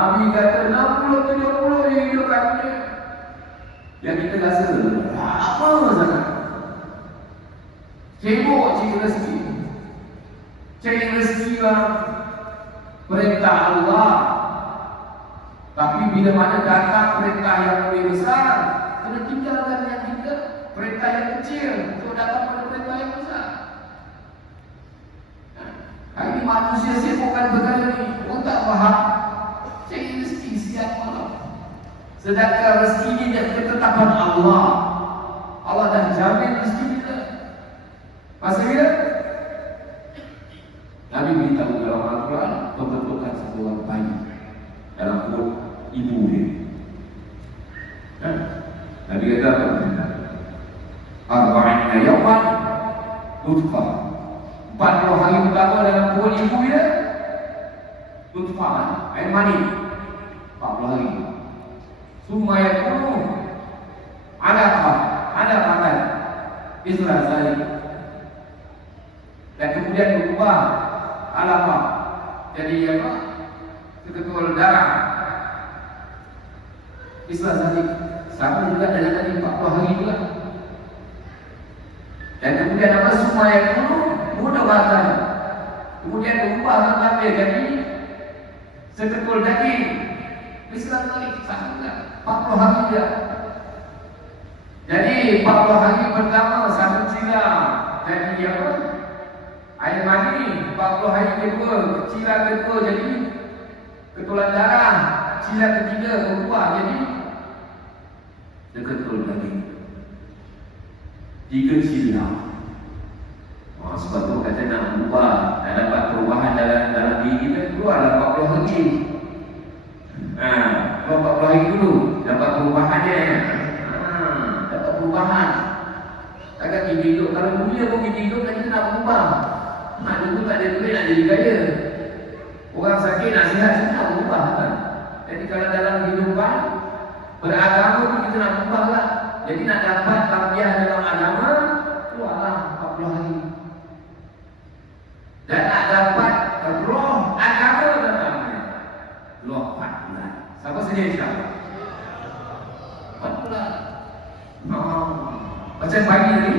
Nabi kata 60-70 dia hidup kami. Yang kita rasa lama sangat. Sibuk cari rezeki. Cari rezeki lah perintah Allah. Tapi bila mana datang perintah yang lebih besar, kena tinggalkan yang kita perintah yang kecil untuk datang pada perintah yang besar. Hari ini manusia sibukkan perkara ni, orang tak faham. Cari rezeki siang malam. Sedangkan rezeki ni adalah ketetapan Allah. Allah dah jamin rezeki kita. Masa bila Nabi beritahu dalam Al-Quran, pembentukan satu orang bayi dalam perut ibu dia. Nabi kata apa? Arba'ina yawman nutfah. 40 hari pertama dalam perut ibu dia, nutfah, air mani. 40 hari. Summa yakunu alaqah, alaqatan misla zalik. Dan kemudian berubah alaqah jadi apa? Seketul darah. Misla zalik. Sama juga dengan tadi 40 hari juga. Dan kemudian apa? Summa yakunu mudghatan. Kemudian berubah mengambil jadi seketul daging. Misla zalik. Sama juga 40 hari dia. Jadi 40 hari pertama satu cila jadi apa? Air mani. 40 hari kedua, cila kedua jadi ketulan darah. Cila ketiga berubah jadi seketul daging. 3 cila. Sebab tu kata nak ubah, nak dapat perubahan dalam diri kita, keluarlah 40 hari. Kalau 40 hari dulu dapat perubahannya. Dapat perubahan. Takkan kita hidup, kalau mulia pun kita hidup kan kita nak berubah. Nak dulu tak ada duit nak jadi kaya. Orang sakit nak sihat kita nak berubah kan. Jadi kalau dalam kehidupan beragama pun kita nak berubah lah. Jadi nak dapat tarbiyah dalam agama, keluarlah 40 hari. Dan nak dapat roh agama dalam roh 4 bulan. Siapa sedia insyaAllah? 4 bulan. Macam pagi tadi